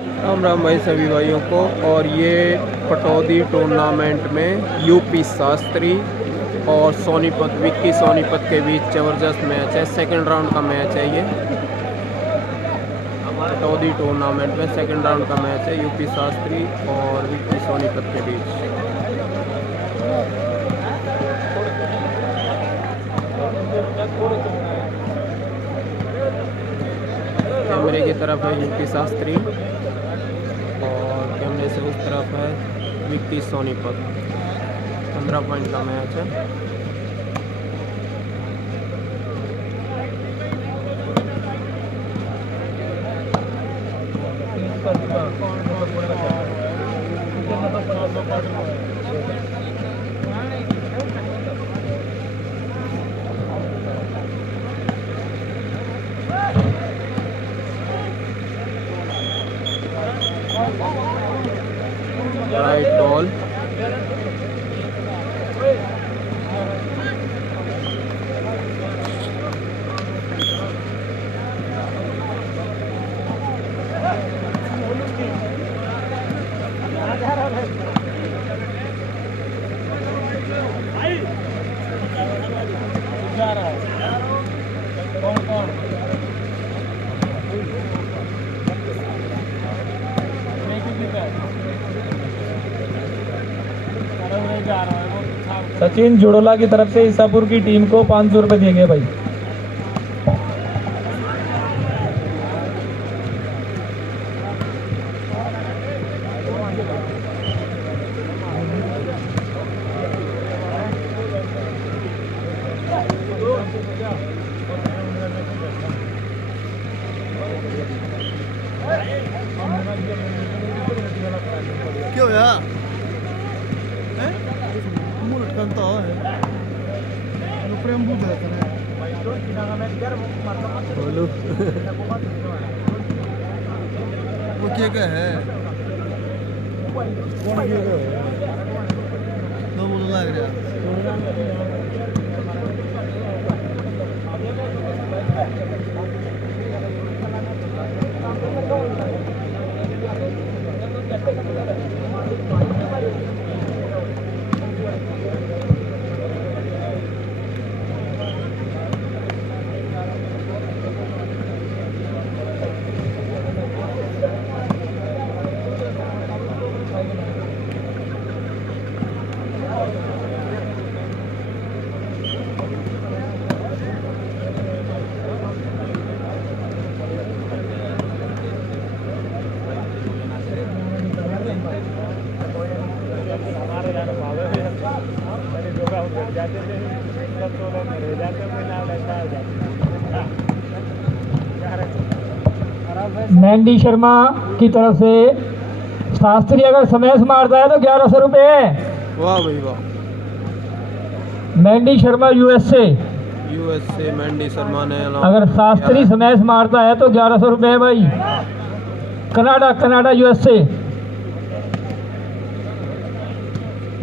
राम राम भाई सभी भाइयों को। और ये पटौदी टूर्नामेंट में यूपी शास्त्री और सोनीपत विक्की सोनीपत के बीच ज़बरदस्त मैच है। सेकंड राउंड का मैच है ये। पटौदी टूर्नामेंट में सेकंड राउंड का मैच है यूपी शास्त्री और विक्की सोनीपत के बीच। कैमरे की तरफ है यूपी शास्त्री और कैमरे से उस तरफ है विक्की सोनीपत। 15 पॉइंट का मैच है। राइट बॉल, सचिन जुड़ोला की तरफ से ईसापुर की टीम को 500 रुपये देंगे भाई। क्यों यार mulut kanto lupa yang buka kan बोलो। वो क्या है दो बोल लग रहा मैंडी शर्मा की तरफ से शास्त्री अगर स्मैश मारता है तो 1100 रुपये। वाह भाई वाह। मैंडी शर्मा यूएसए मैंडी शर्मा ने अगर शास्त्री स्मैश मारता है तो 1100 रुपये भाई। कनाडा यूएसए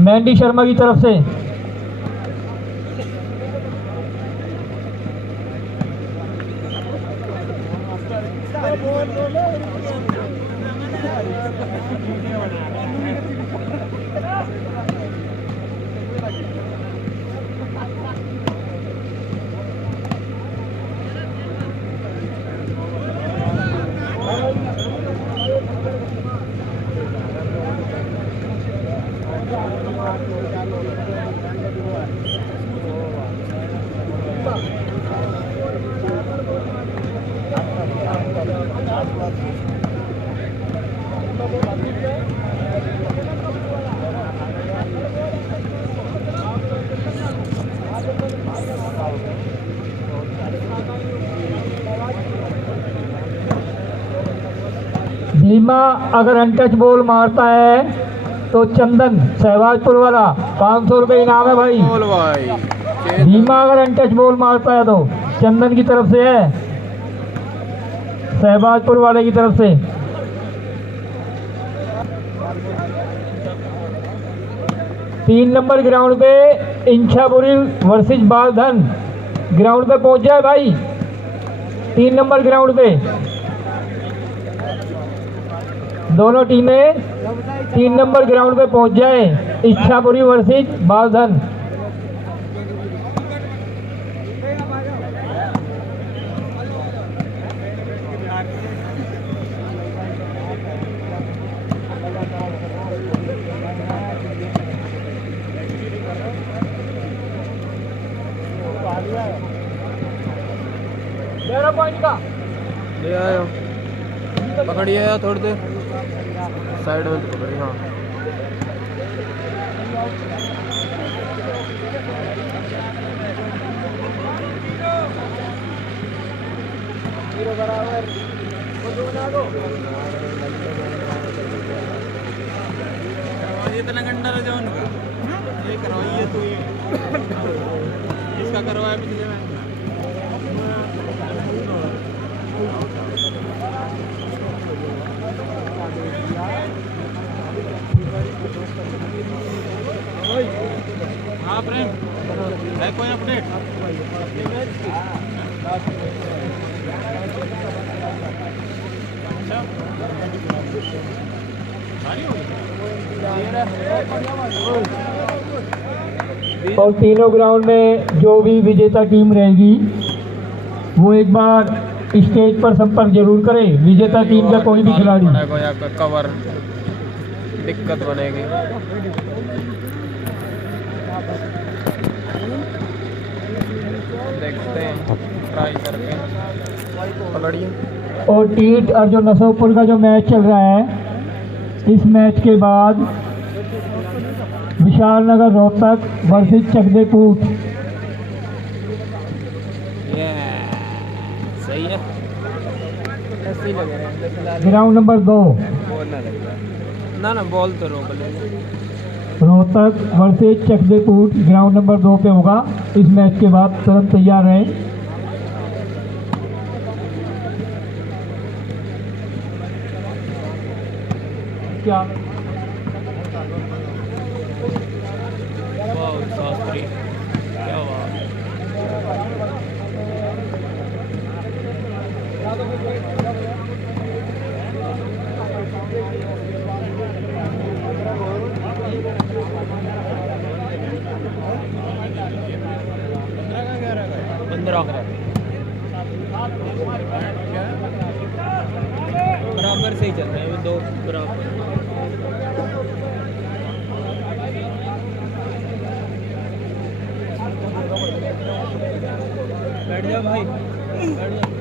मैंडी शर्मा की तरफ से। भीमा अगर अनटच बॉल मारता है तो चंदन सहवाजपुर वाला 500 रुपये इनाम है भाई। भीमा अगर अनटच बॉल मारता है तो चंदन की तरफ से है, सहवाजपुर वाले की तरफ से। तीन नंबर ग्राउंड पे इंछापुरी वर्सेस बालधन ग्राउंड पे पहुंच जाए भाई। 3 नंबर ग्राउंड पे दोनों टीमें 3 नंबर ग्राउंड पे पहुंच जाए। इच्छापुरी वर्सेस बालधन। ले आयो, पकड़िए यार थोड़ी देर साइड में तो पकड़िए। हाँ करवाइए तेलंगाना जो ये करवाइए तो इसका करवाया पिछले में। हाँ प्रेम है कोई अपडेट? और तीनों ग्राउंड में जो भी विजेता टीम रहेगी वो एक बार स्टेज पर संपर्क जरूर करे। विजेता टीम का कोई भी खिलाड़ी कवर दिक्कत बनेगी। देखते हैं ट्राई करके पकड़िए। और टीट और जो नसोपुर का जो मैच चल रहा है, इस मैच के बाद विशाल नगर रोहतक वर्सेस चकदेपुर। सही है, ऐसे ही लग रहा है। ग्राउंड नंबर 2 ना बॉल तो रोक ले। रोहतक वर्सेस चकदेपुर ग्राउंड नंबर 2 पे होगा। इस मैच के बाद तुरंत तैयार रहे। क्या शास्त्री क्या बात। बराबर से ही चल रहे हैं, दो बराबर। बैठ जाओ भाई, बैठ जाओ।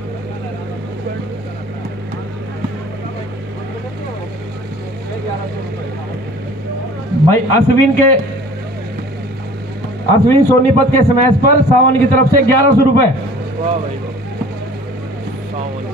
भाई अश्विन सोनीपत के स्मैश पर सावन की तरफ से 1100 रुपए। वाह भाई वाह, सावन।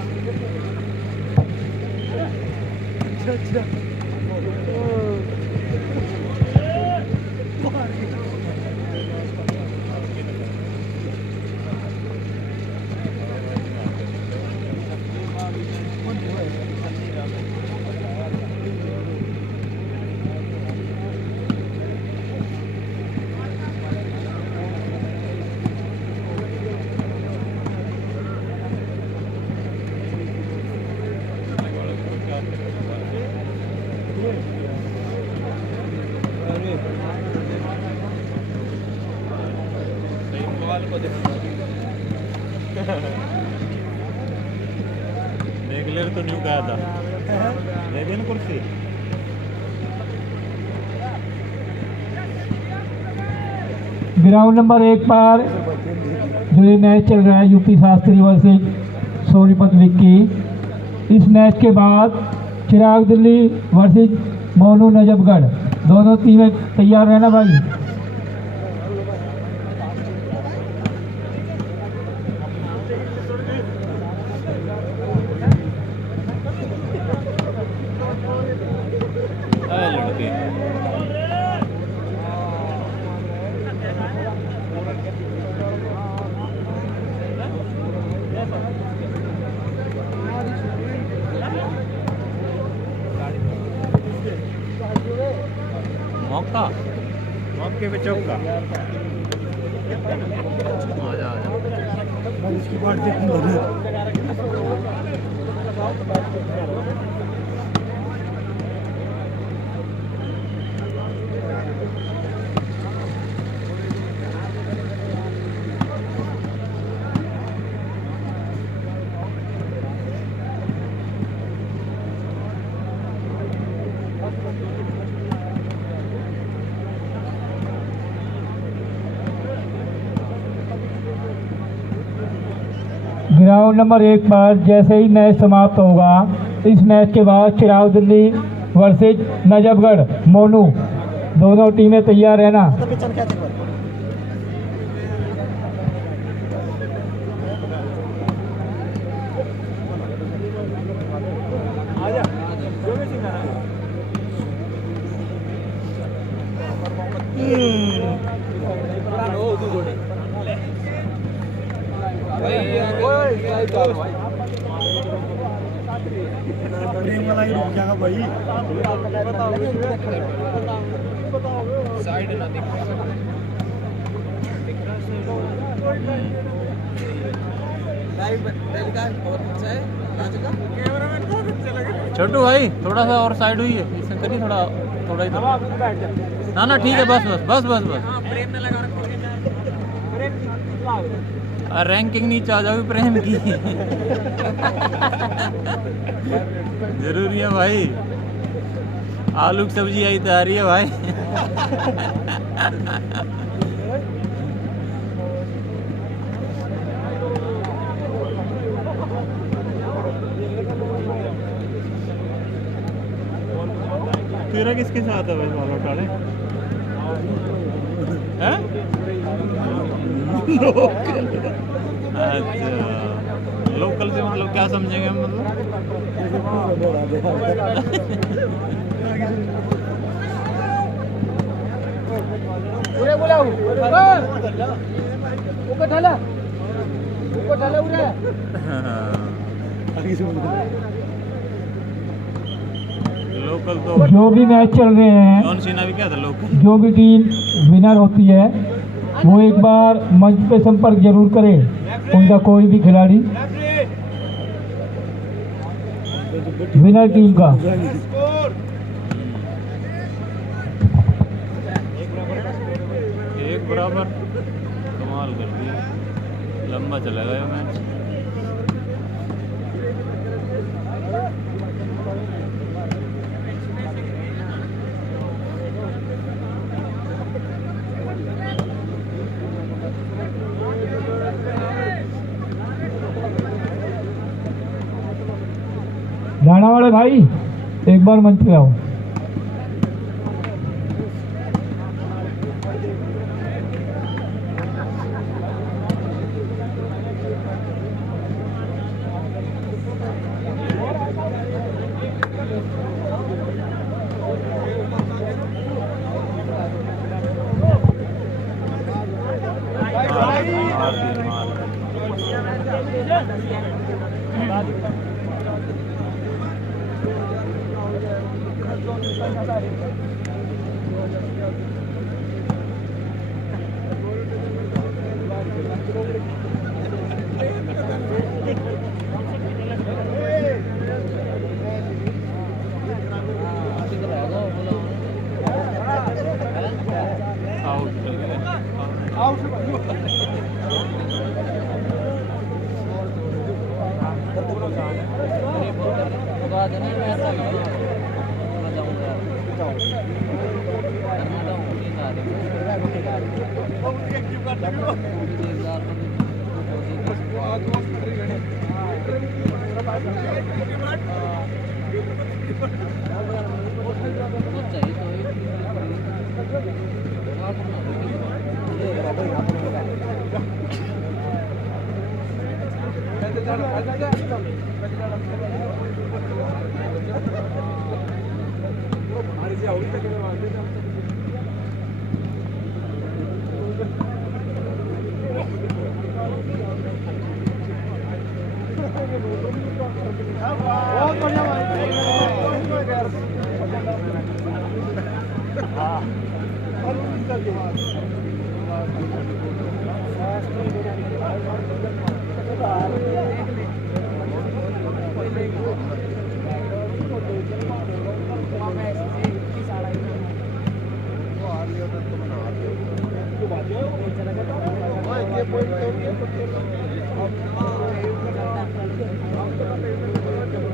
रेगुलर तो न्यू गया था, लेकिन कुर्सी ग्राउंड नंबर 1 पर जो ये मैच चल रहा है यूपी शास्त्री वर्सेस सोनीपत विक्की। इस मैच के बाद चिराग दिल्ली वर्सेस मोनू नजफगढ़। दोनों टीमें तैयार रहना भाई। लड़के मौका, मौके पे चौका। आजा इसकी बात देखूंगा। ग्राउंड नंबर 1 पर जैसे ही मैच समाप्त होगा, इस मैच के बाद चिराग दिल्ली वर्सेज नजफगढ़ मोनू, दोनों टीमें तैयार रहना। प्रेम वाला ही रुक जाएगा भाई। साइड ना दिख छोटू भाई थोड़ा सा और साइड हुई है, इससे करिए थोड़ा थोड़ा इधर। ना ठीक है, बस बस बस बस बस। रैंकिंग नीचे आ जाओगी प्रेम की। जरूरी है भाई, आलू की सब्जी आई तैयारी है भाई। तेरा किसके साथ है भाई वाला टाड़े? हैं? अच्छा, लोकल से मतलब क्या समझेंगे हम, मतलब लोकल तो जो भी मैच चल रहे हैं, जॉन सीना भी क्या था लोकल। जो भी टीम विनर होती है वो एक बार मंच पे संपर्क जरूर करे, उनका कोई भी खिलाड़ी विनर टीम का। एक बराबर कमाल कर दिया, लंबा चलेगा ये मैच। राणा वाले भाई एक बार मंच पे आओ।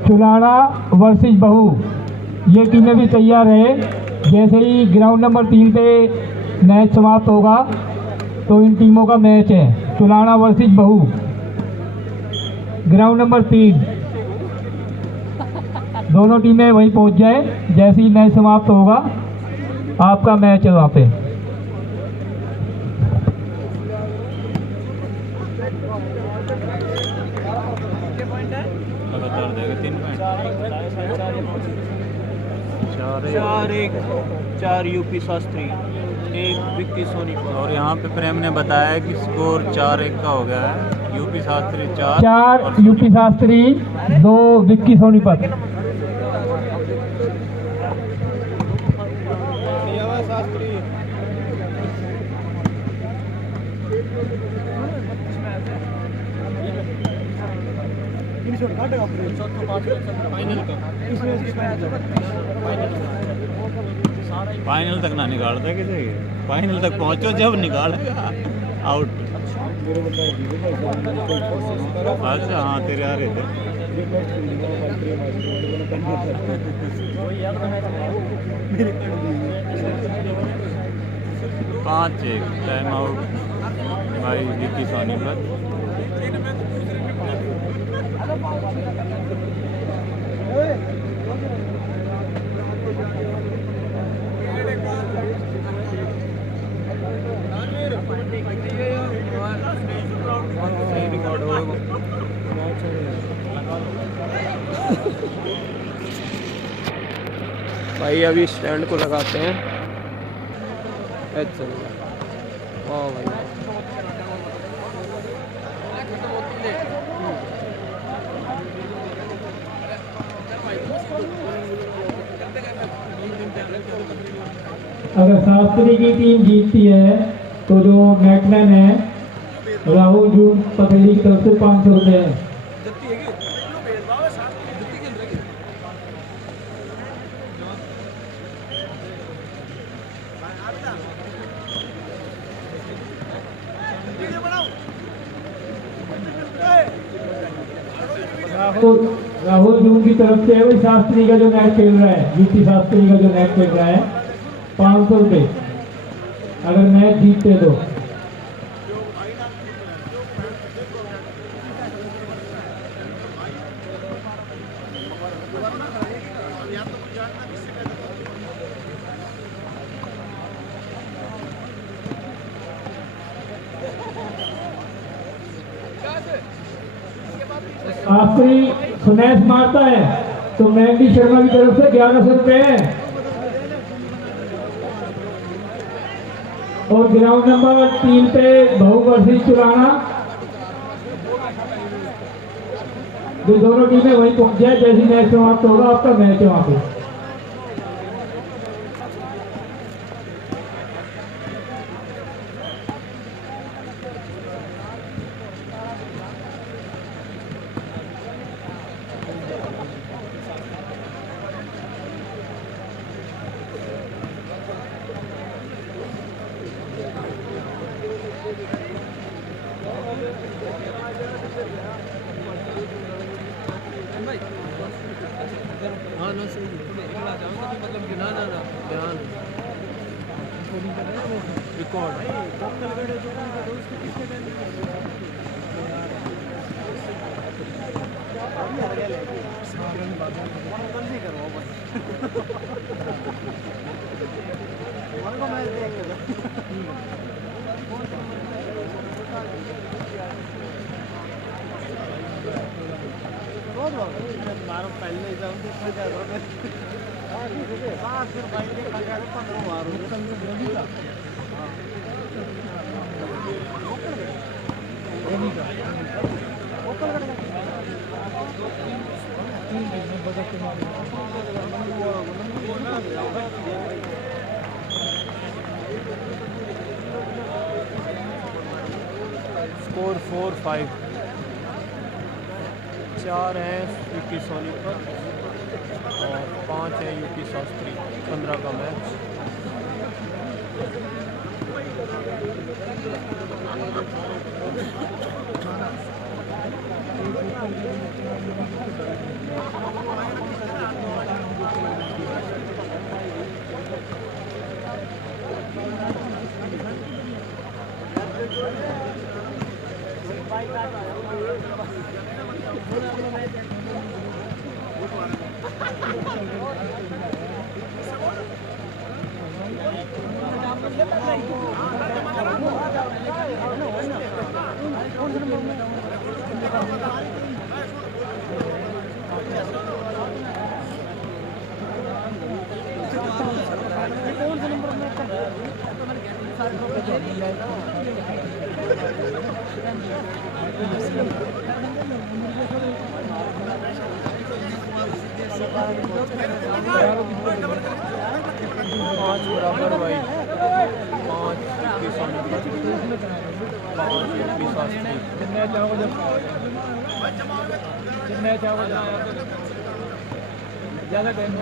चुलाना वर्सेस बहू, ये टीमें भी तैयार है। जैसे ही ग्राउंड नंबर 3 पे मैच समाप्त होगा तो इन टीमों का मैच है, चुलाना वर्सेस बहू। Ground number 3। दोनों टीमें वहीं पहुंच जाए, जैसे ही मैच समाप्त होगा आपका मैच है वहाँ पे। लगातार देगा 3 पॉइंट। 4 यूपी शास्त्री, 1 विक्की सोनीपत। और यहाँ पे प्रेम ने बताया कि स्कोर 4-1 का हो गया है। UP Shastri 4 UP Shastri, 2 Vicky Sonipat. Final तक ना निकालता किसी, फाइनल तक पहुंचो जब निकालेगा आउट। अच्छा हाँ, तेरे आ रहे थे। 5-1 टाइम आउट भाई विक्की सोनीपत। भाई अभी स्टैंड को लगाते हैं। अच्छा वाह भाई, अगर शास्त्री की टीम जीतती है तो जो नेटमैन है राहुल जून पथेली की तरफ से 500 रुपये है। तो राहुल जून की तरफ से वही शास्त्री का जो मैच खेल रहा है, यूपी शास्त्री का जो मैच खेल रहा है, 500 रुपये अगर मैच जीतते तो। शास्त्री स्मैश मारता है तो मैंडी शर्मा की तरफ से 1100 रुपये है। और ग्राउंड नंबर 3 पे बहु वर्षी चुराना, जो दोनों टीमें वहीं पहुंच जाए, जैसी मैच समाप्त होगा आपका मैच है वहां पे। हाँ ना सही मतलब ना ध्यान स्कोर 4-5। 4 हैं यूपी सोनीपत और 5 है यूपी शास्त्री। 15 का मैच। पाँच बराबर भाई, 5 की सोनीपत, 5 यूपी शास्त्री। ज़्यादा time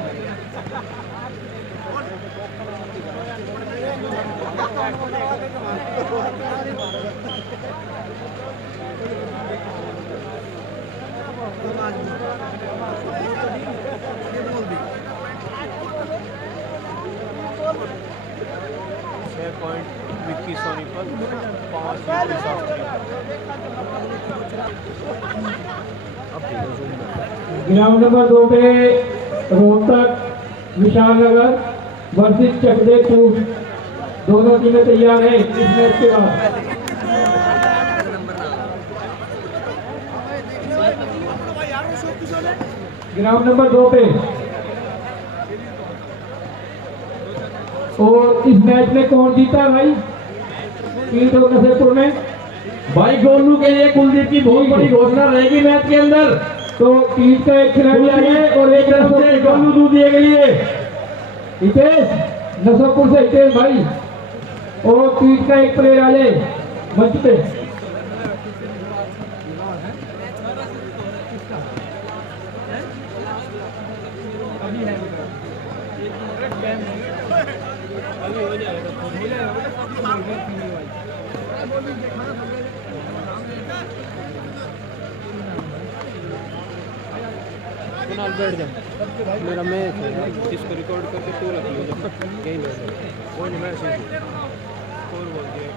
6 point Vicky Sonipat, 5 UP Shastri. Ground number 2 पे रोहतक विशाल नगर वर्सेस चकदेपुर, दोनों टीमें तैयार हैं इस मैच के बाद। ग्राउंड नंबर 2 पे और इस मैच में कौन जीता है भाई? कीट और नसीरपुर में भाई गोलू के लिए कुलदीप की बहुत बड़ी घोषणा रहेगी मैच के अंदर। तो टीम का एक खिलाड़ी आए और एक तरफ से गोलू दूध दिए के लिए हितेश नसरपुर से हितेश भाई और टीम का एक प्लेयर आ जाए मंच पे। फिलहाल बैठ जा, मेरा मैच है, इसको रिकॉर्ड करके तू रख लो यहीं बैठ जा। कोई नहीं, मैच है स्कोर बोल दिया।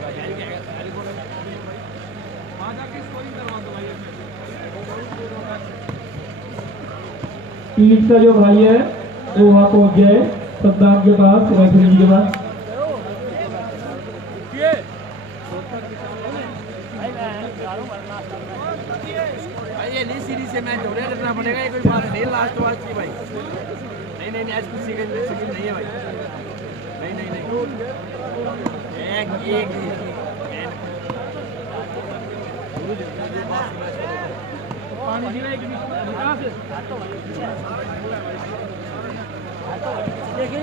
टीम का जो भाई है वो वहाँ पहुँच जाए सद्दाम के पास, रेफरी के पास। ये ली सीरीज से मैच हो रहा है, करना पड़ेगा, ये कोई बात नहीं लास्ट वाच की भाई। नहीं आज कुछ सेकंड नहीं है भाई। नहीं एक पानी दिला एक देखिए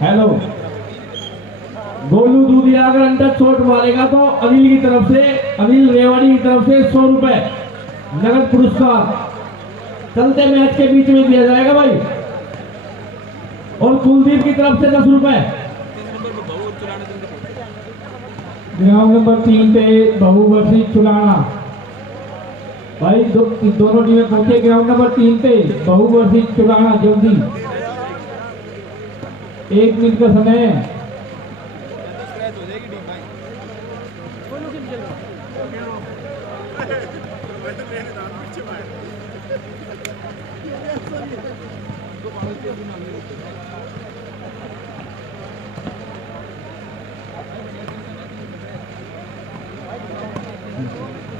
हेलो, गोलू दूधिया अगर अंडर चोट मारेगा तो अनिल की तरफ से, अनिल रेवाड़ी की तरफ से 100 रुपए नगद पुरस्कार चलते मैच के बीच में दिया जाएगा भाई। और कुलदीप की तरफ से 10 रुपए। ग्राउंड नंबर 3 पे बहु वर्सेस चुलाना भाई, दोनों टीमें पहुंचे ग्राउंड नंबर 3 पे बहु वर्सेस चुलाना। जल्दी 1 मिनट का समय है।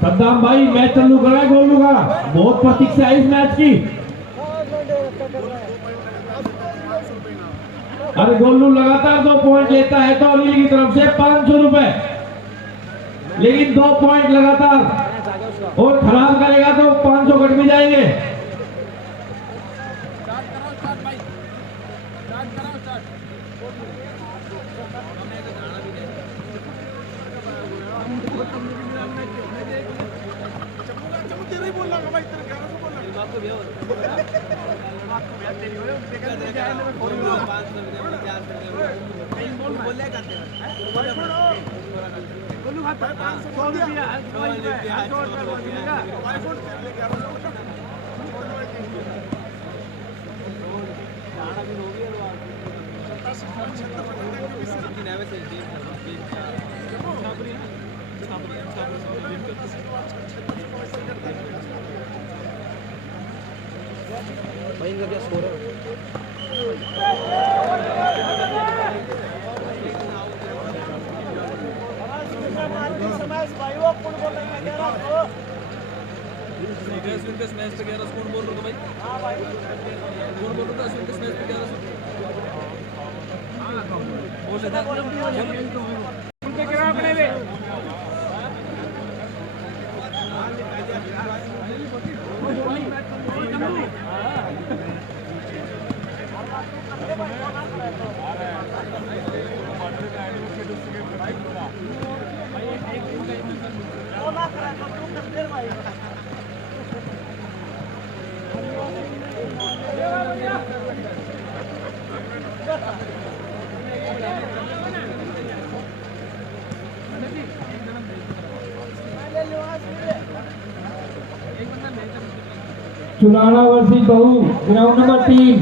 सद्दाम भाई मैच चालू करा है गोलू का, बहुत प्रतीक्षा है इस मैच की। अरे गोलू लगातार 2 पॉइंट लेता है तो अनिल की तरफ से 500 रुपए, लेकिन 2 पॉइंट लगातार और खराब करेगा तो 500 कट भी जाएंगे। भाई इनका क्या स्कोर है? चुनाना वर्सेस बहू, ग्राउंड नंबर 3।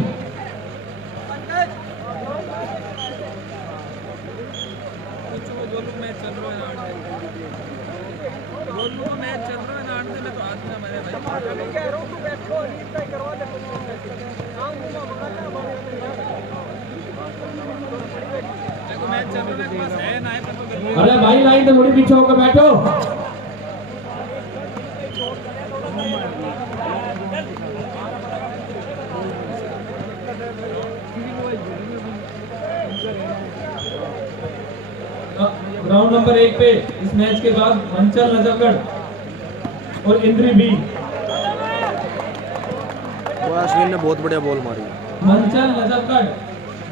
अरे भाई लाइन तो थोड़ी पीछे होकर बैठो। ग्राउंड नंबर 1 पे इस मैच के बाद मंचल नजफगढ़ और इंद्री भी। अश्विन ने बहुत बढ़िया बॉल मारी। मंचल नजफगढ़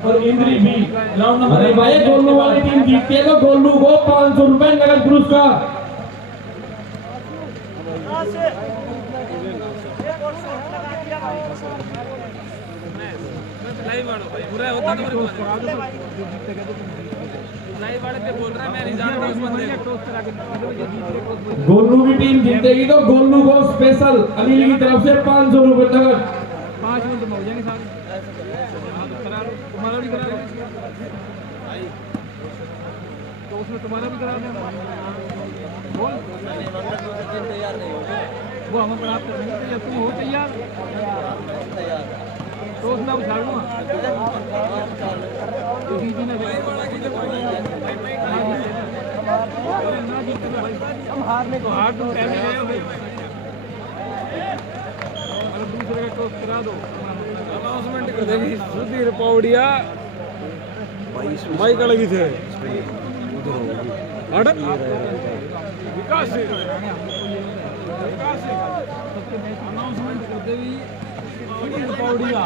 और इंद्री भी ग्राउंड नंबर 1। भाई गोलू वाली टीम जीतती है तो गोलू को 500 रुपए नगद पुरस्कार। गोलू की टीम जीतेगी तो गोलू को स्पेशल अनिल की तरफ से 500 रुपए नगद। 5 मिनट में हो जाएंगे सारे। तुम्हारा भी करा दो तो उसमें तुम्हारा भी करा देना। बोल तैयार नहीं हो वो हम प्राप्त करने के लिए तुम हो तैयार तो उसमें अब झाड़ दूंगा। हम हारने को हार तुम पहले गए हो भाई। अगर दूसरे का टॉस करा दो अनाउंसमेंट कर देगी सुधीर पौड़िया माइक लगी थे विकास अनाउंसमेंट कर देगी सुधीर पौड़िया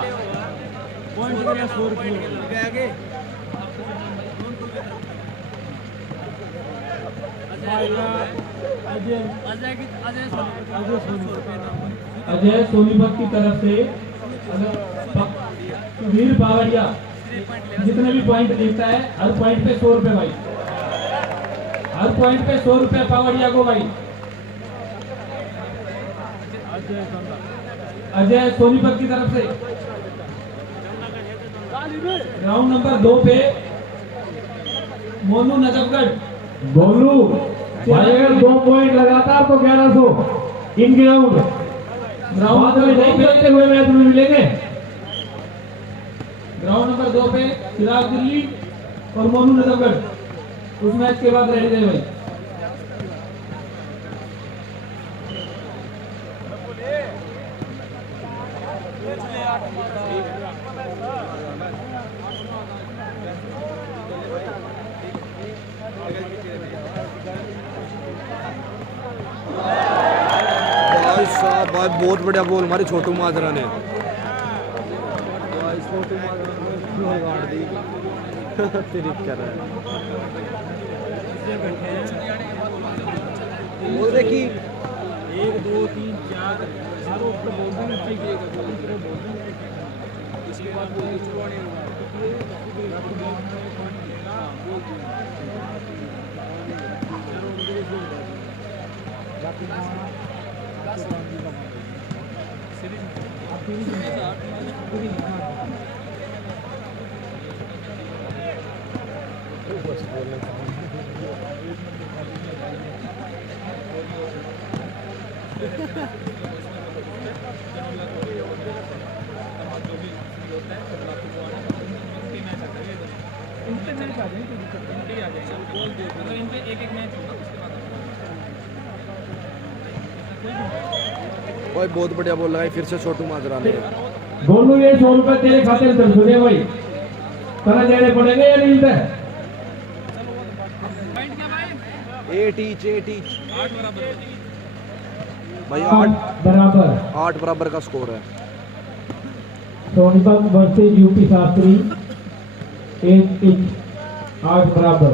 पॉइंट करिए 100 रुपये आगे। अजय सोनीपत की तरफ से सुधीर पावड़िया जितने भी पॉइंट देता है हर पॉइंट पे 100 रुपए भाई, हर पॉइंट पे 100 रुपए पावड़िया को भाई। अजय सोनीपत की तरफ से। राउंड नंबर 2 पे मोनू नजफगढ़। गोलू भाई अगर 2 पॉइंट लगातार तो 1100 इन ग्राउंड ग्राउंड में नहीं खेलते हुए मैच में मिलेंगे। ग्राउंड नंबर 2 पे चिराग दिल्ली और मोनू नजफगढ़। उस मैच के बाद रेडी रहे भाई। भाई साहब भाई बहुत बढ़िया बॉल मारी छोटू माजरा ने। बोल देखी 1 2 3 4 चारों ऊपर बोल देंगे चाहिए इसके बाद वो छुड़वाने भाई बहुत बढ़िया बॉल लगाई फिर से छोटू माजरा ने। गोलू ये 100 रुपए तेरे खाते में चल चुके भाई, तरह देने पड़ेंगे या नहीं मिलता है? 8 ईच भाई 8 बराबर का स्कोर है। सोनीपत वर्सेज यूपी शास्त्री 8 बराबर।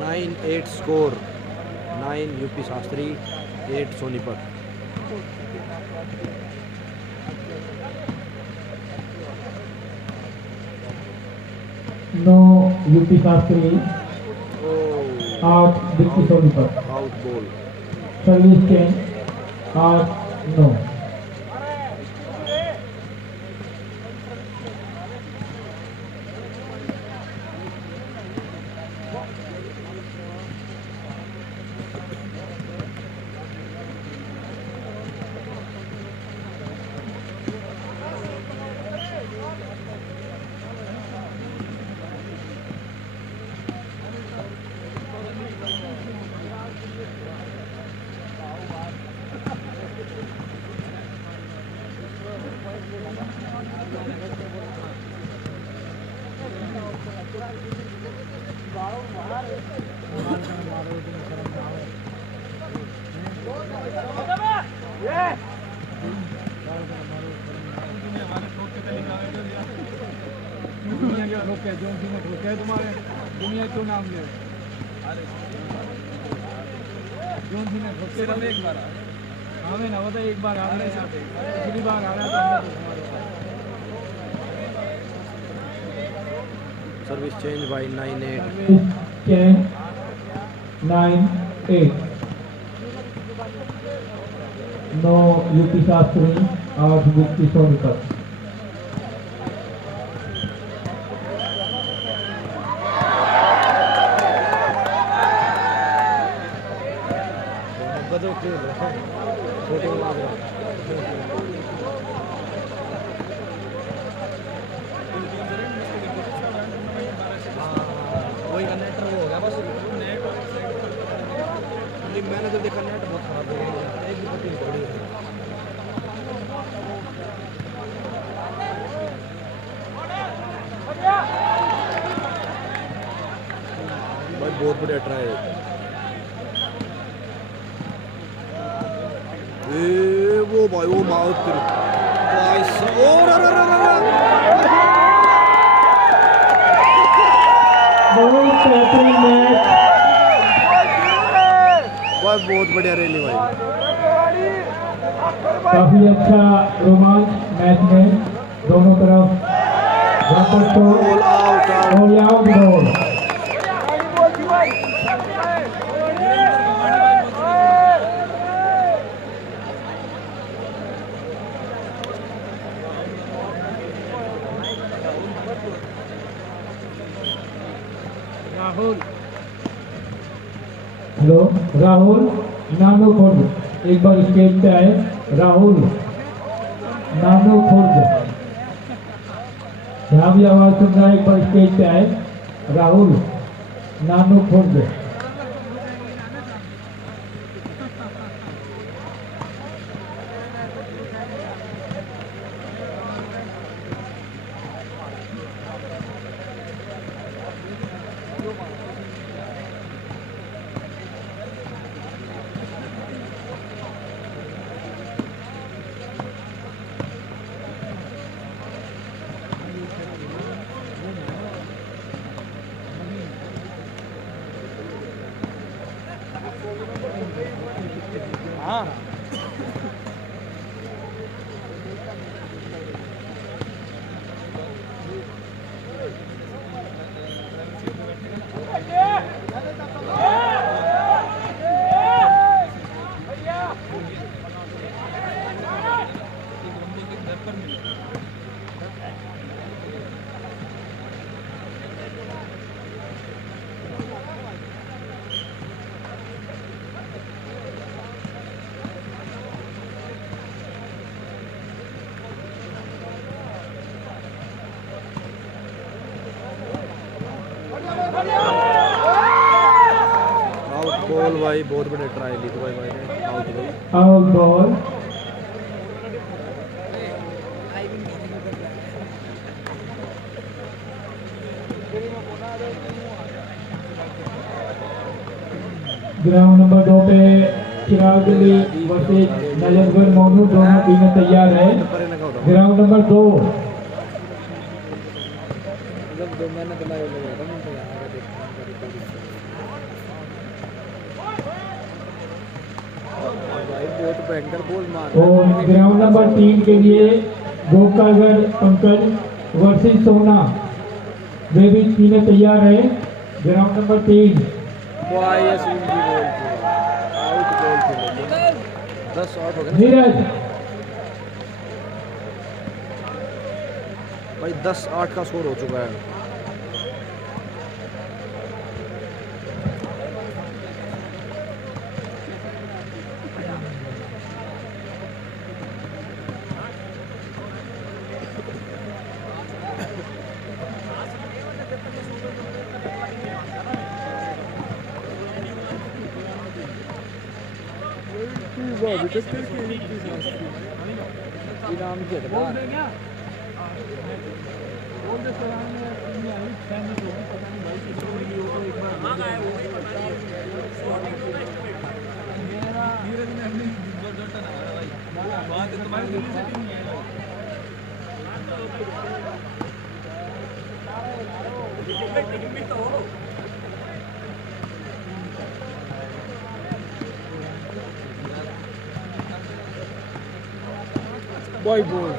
Nine 8 score, 9 UP Shastri 8 Sonipat. No UP Shastri 8 Delhi Sonipat. Out ball. Service change 8-9। तुम्हारे दुनिया क्यों नाम ले सिर्फ एक बार हमें ना होता एक बार आ रहे हैं पिछली बार आ रहा था। Service change by 9-8। Change 9-8। No UP Shastri 8 Delhi Sonipat. वही का नेट वो हो गया बस। मैंने तो देखा नेट बहुत खराब हो गया, एक भी पट्टी नहीं पकड़ी। भाई बहुत बढ़िया ट्राई है। वो भाई वो माउथ भाई भाई बहुत बढ़िया रैली भाई। काफी अच्छा रोमांच मैच में दोनों तरफ वापस को Ball out. और ये आउट बॉल। हेलो राहुल नानो खुर्द एक बार स्टेज पे आए। राहुल नानो खुर्द, जहाँ भी आवाज सुन रहा है एक बार स्टेज पे आए। राहुल नानो खुर्द। आउट बॉल भाई, बहुत बड़े ट्राई ली तो भाई ने out ball. Out ball. Ground number 2 पे चिराग दिल्ली वर्सेस नजफगढ़ मोनू, दोनों टीमें तैयार है। ग्राउंड नंबर 2 बहुत भयंकर बॉल मार। और ग्राउंड नंबर 3 के लिए गोपालगढ़ पंकज वर्सेस सोना, वे भी टीमें तैयार है। ग्राउंड नंबर 3 आउट बॉल खेले 10 आउट हो गए नीरज। भाई, 10-8 का स्कोर हो चुका है। इनाम कितना? बॉय बॉल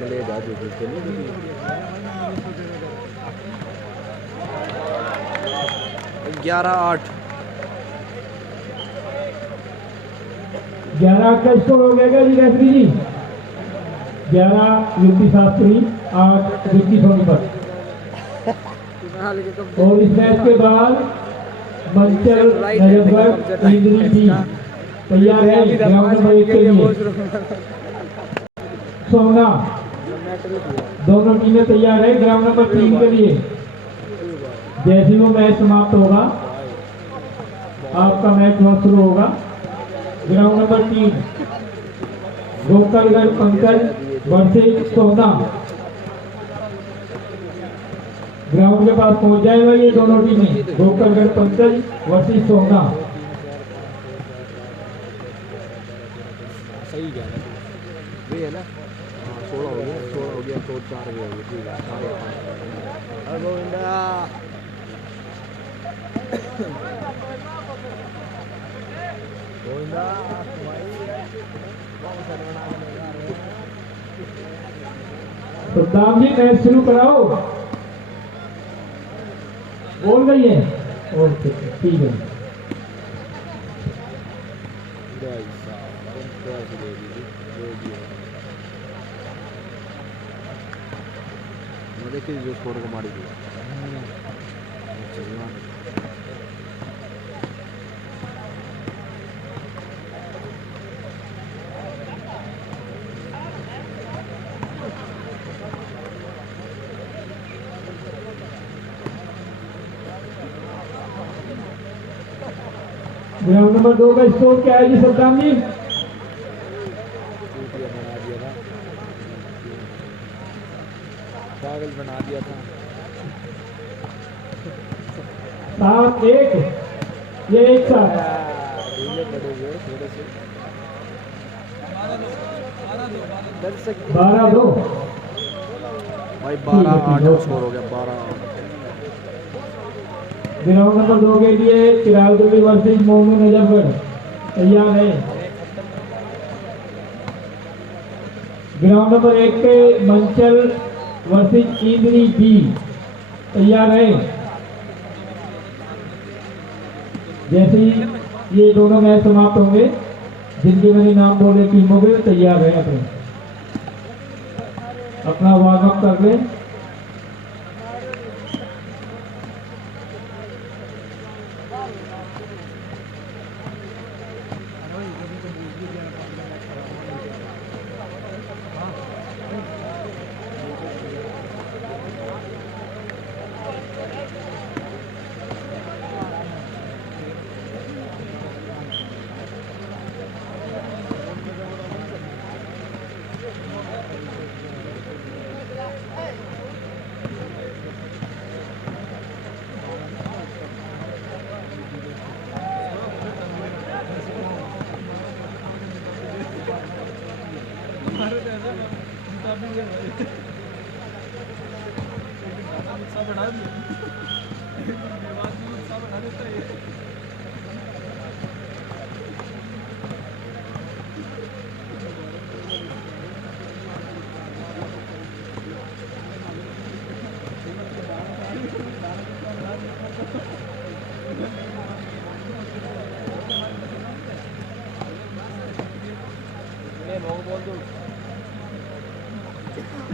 मिले जा 11-8 11 का स्कोर हो गया जी रेफरी जी। 11 यूपी शास्त्री, 8 विक्की सोनीपत। और इस मैच के बाद मंचल नजफगढ़ इंद्री टीम तैयार है ग्राउंड नंबर 1 के लिए। सोना, दोनों टीमें तैयार है ग्राउंड नंबर 3 के लिए। जैसे वो मैच समाप्त होगा आपका मैच वहाँ शुरू होगा। Ground number 3 Gopalgarh Pankaj versus सोना। ग्राउंड के पास पहुंच जाएगा ये दोनों टीमें, गोपालगढ़ पंकज वर्सेस सोना। सही गया है ना, 16 16 हो गया 4 4 हो गया ठीक है 5.5 गोविंदा गोविंदा सद्दाम जी मैच शुरू कराओ। बोल गई है ओके ठीक है। देखिए जो स्कोर को मारी थी ग्राउंड नंबर 2 का स्कोर क्या है जी सद्दाम जी? पागल बना दिया था 7-1 ये एक साथ ढीले पड़े हुए थोड़े से 12-2 भाई 12-8 स्कोर हो गया 12-8 ग्राउंड नंबर 2 के लिए चिरागदुर्ली वर्सेस मोनू नजफगढ़ तैयार है। ग्राउंड नंबर 1 पे मंचल वर्सेस इंद्री बी तैयार है। जैसे ही ये दोनों मैच समाप्त होंगे जिनके मैंने नाम बोले टीमों के तैयार है अपना वार्म अप कर लें।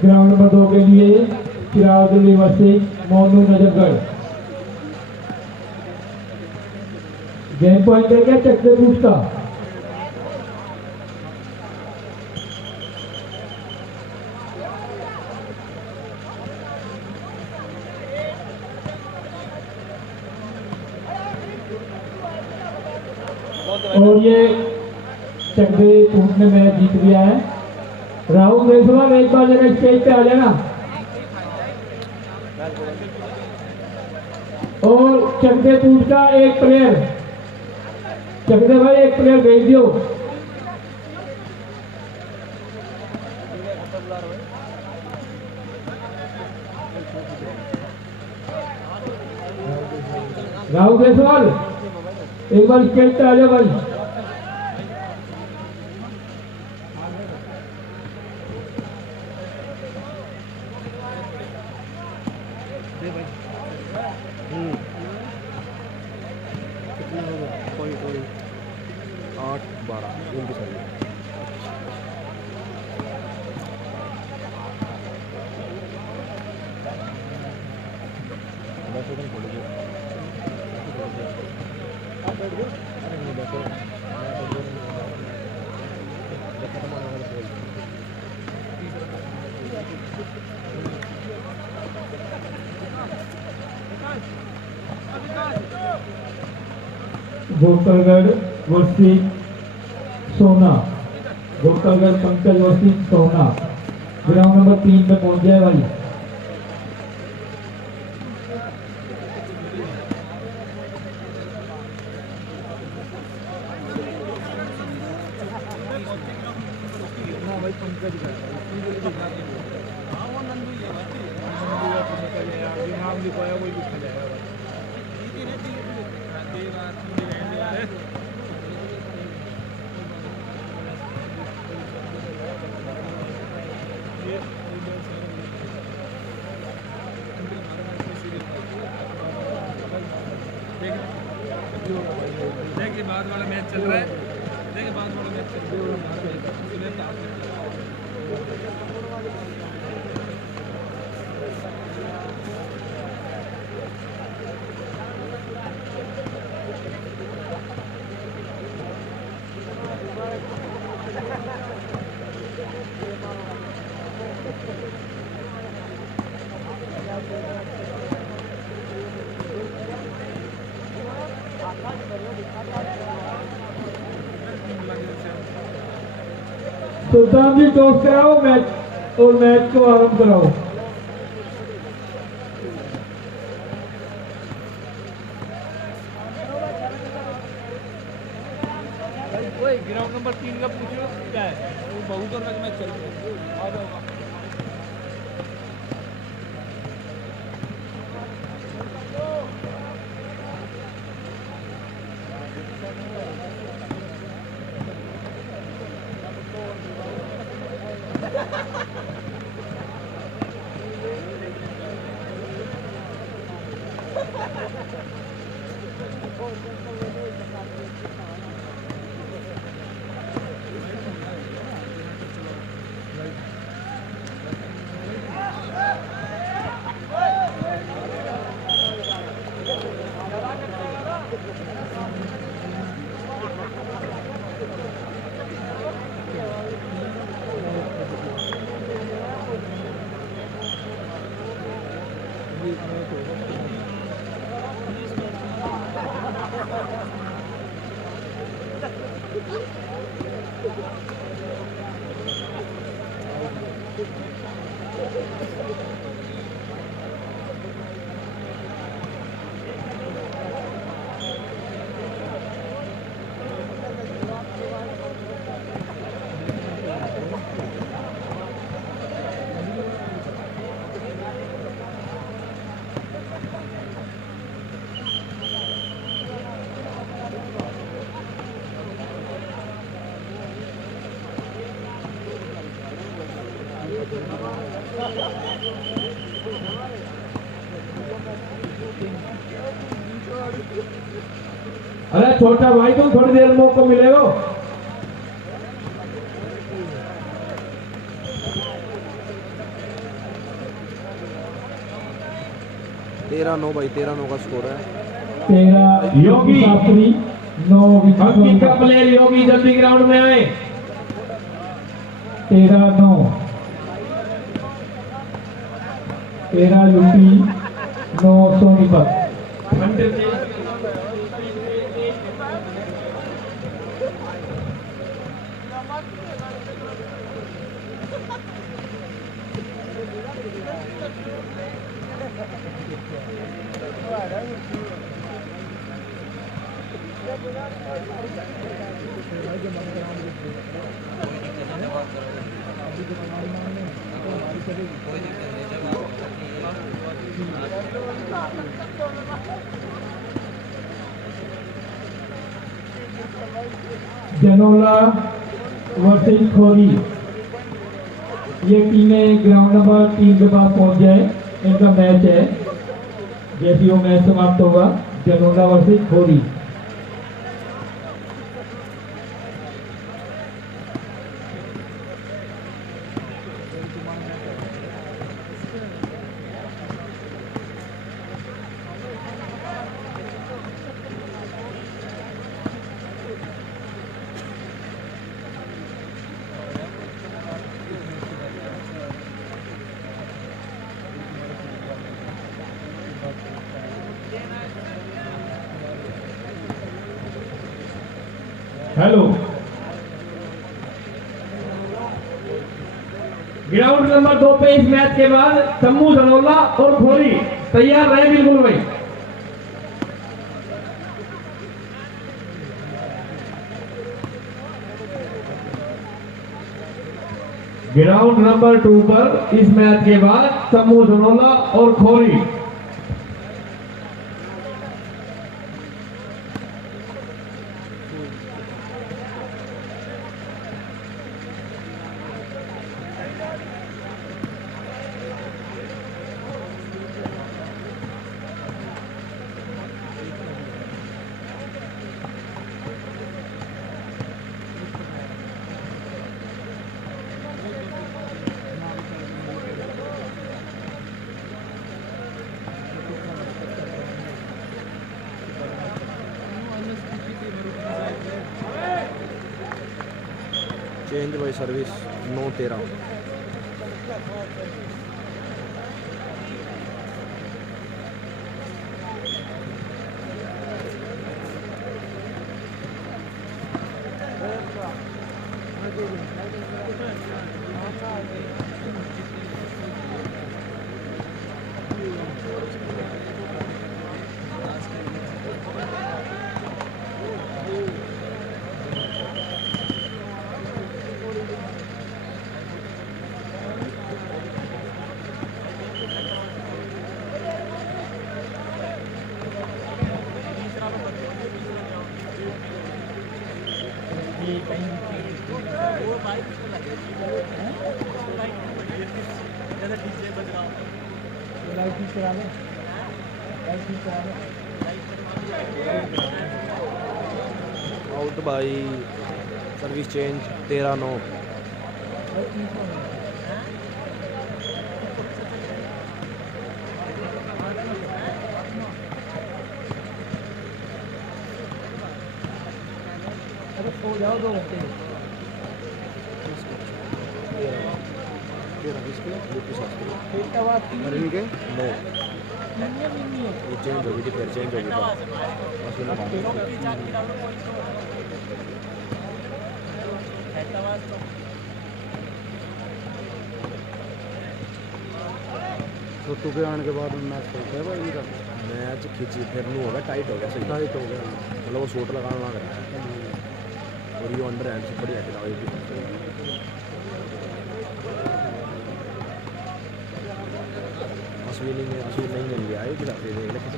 ग्राउंड नंबर 2 के लिए चिरागदुर्ली versus Monu Najafgarh. Game point है क्या चक्रधूत का? और ये चक्रधूत ने मैच जीत लिया है। राहुल देशवाल एक बार जरा स्टेज पे आ जाना और चक्रधूत का एक प्लेयर चक्रधर भाई एक प्लेयर भेज दियो। राहुल देशवाल एक बार स्टेज पे आ जाओ भाई। कोई 8-12 उनकी सही गोकलगढ़ वर्सेस सोना। गोकलगढ़ पंकज वर्सेस सोना। ग्राउंड नंबर 3 पे पहुंच जाए भाई। देखिए बाद वाला मैच चल रहा है, देखिए बाद वाला मैच चल रहा है। सुल्तान जी टॉस कराओ मैच और मैच को आरंभ कराओ। ग्राउंड नंबर 3 का पूछो क्या है, वो बहुत तक मैच चल रहा है। अरे छोटा भाई तुम थोड़ी देर मौका मिलेगा। तेरह नौ भाई, 13-9 का स्कोर है। 13 योगी शास्त्री 9 हॉकी का प्लेयर योगी जल्दी ग्राउंड में आए। 13-9 13 यूपी 9 सोनीपत। जनोला वर्सेस खोरी, ये टीमें ग्राउंड नंबर 3 के पास पहुंच जाए। इनका मैच है, जैसे वो मैच समाप्त होगा जनोला वर्सेस खोरी। हेलो, ग्राउंड नंबर 2 पे इस मैच के बाद सम्मू जनोला और खोरी तैयार रहे बिल्कुल भाई। ग्राउंड नंबर 2 पर इस मैच के बाद समूह धनोला और Khori. Change by service 9-13। Out by service change 13-9। Change होगी थी, फिर चेंज होगी छोटू के आने के बाद मैच खेलते हैं भाई इनका। मैच खींची फिर नहीं होगा, टाइट हो गया सही, टाइट हो गया। मतलब वो शॉट लगाना लग रहा है और ये अंडर हैंड से बढ़िया खिलाओ। अश्विनी नहीं मिल गया है खिलाते थे लेकिन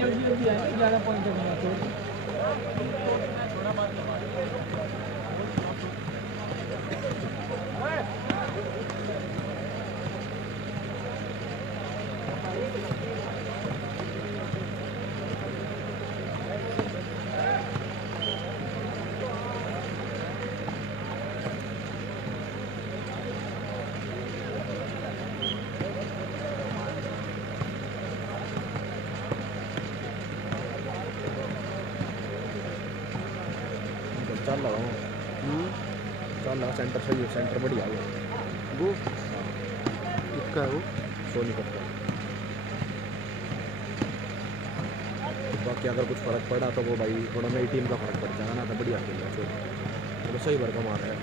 जल्दी आएंगे 11 पॉइंट चल रहा हूँ, चल रहा सेंटर सही है, सेंटर बढ़िया है वो किसका है वो? सोनीपत का। बाकी अगर कुछ फ़र्क पड़ा तो वो भाई थोड़ा मेरी टीम का फ़र्क पड़ जाएगा ना, तो बढ़िया खेल रहा है, तो सही वर्क मार रहा है।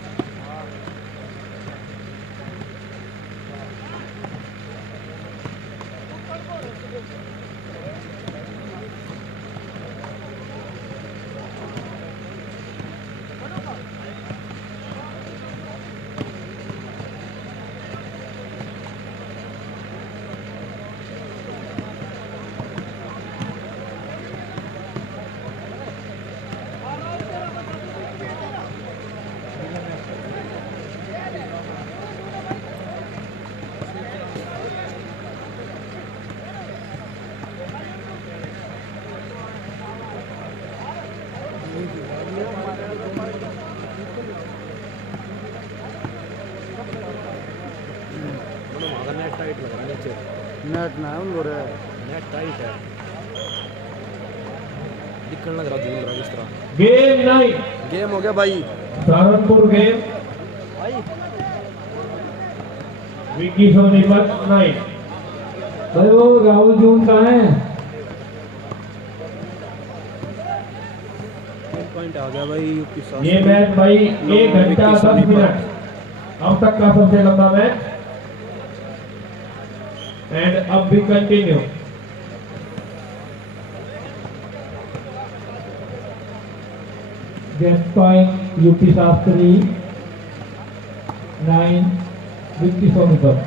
नेट टाइट लग रहा है नीचे, नेट ना है उन लोग नेट टाइट है, दिखने लग रहा, झूल रहा इस तरह। गेम 9 गेम हो गया भाई, सहारनपुर गेम विक्की सोनीपत 9। भाई वो राहुल जून का है। पॉइंट आ गया भाई यूपी साथ। ये मैच भाई 1 घंटा 10 मिनट अब तक का सबसे लंबा मैच and अब भी continue. Gate point UP Shastri 9 Vicky Sonipat.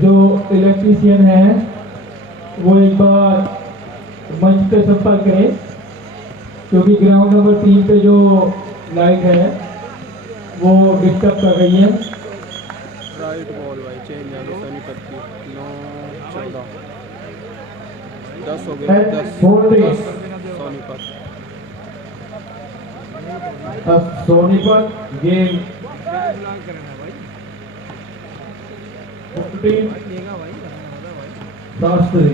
जो इलेक्ट्रीशियन है वो एक बार मंच पे संपर्क करें, क्योंकि ग्राउंड नंबर 3 पे जो लाइट है वो डिस्टर्ब कर रही है। राइट बॉल भाई चेंज आ गई सोनीपत की 9 14 10 हो गए 10 Sonipat. Sonipat game 15 Shastri.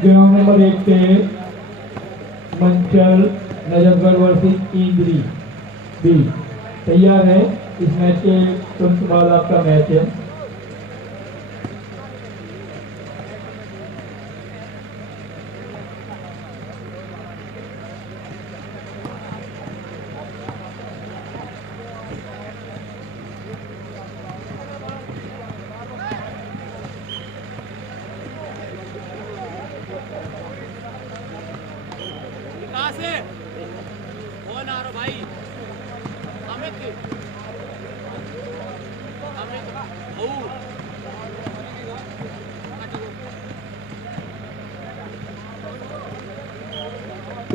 Ground number 1 पे मंचल नजफगढ़ वर्सेस इंद्री बी तैयार है। इस मैच के तुरंत बाद आपका मैच है।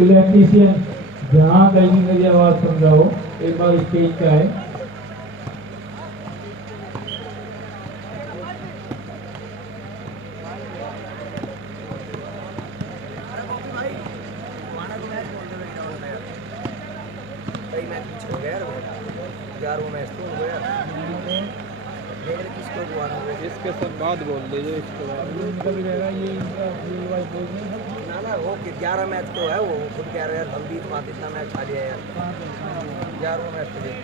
इलेक्ट्रीशियन जहाँ कहीं मेरी आवाज सुन रहा हो एक बार स्टेज पे आए। इसके सब बाद बोल दीजिए इसके बाद इनका भी रहेगा ये इनका ये वाइस बोल नहीं ना वो 11 मैच तो है वो खुद कह रहे हैं हम 20 बात इतना मैच खा लिया यार 11वां मैच के लिए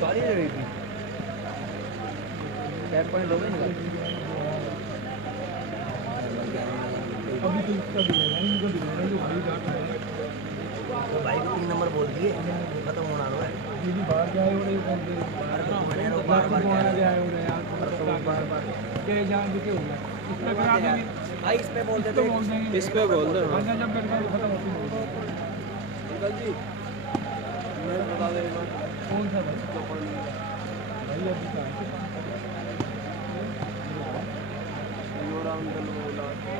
चालीस रहेगी 4 पॉइंट हो गए ना तो भाई 3 नंबर बोल दिए खत्म होना है भाई इस पे बोल देते इस पे बोल दो जी मैं बता दे कौन सा भाई अभी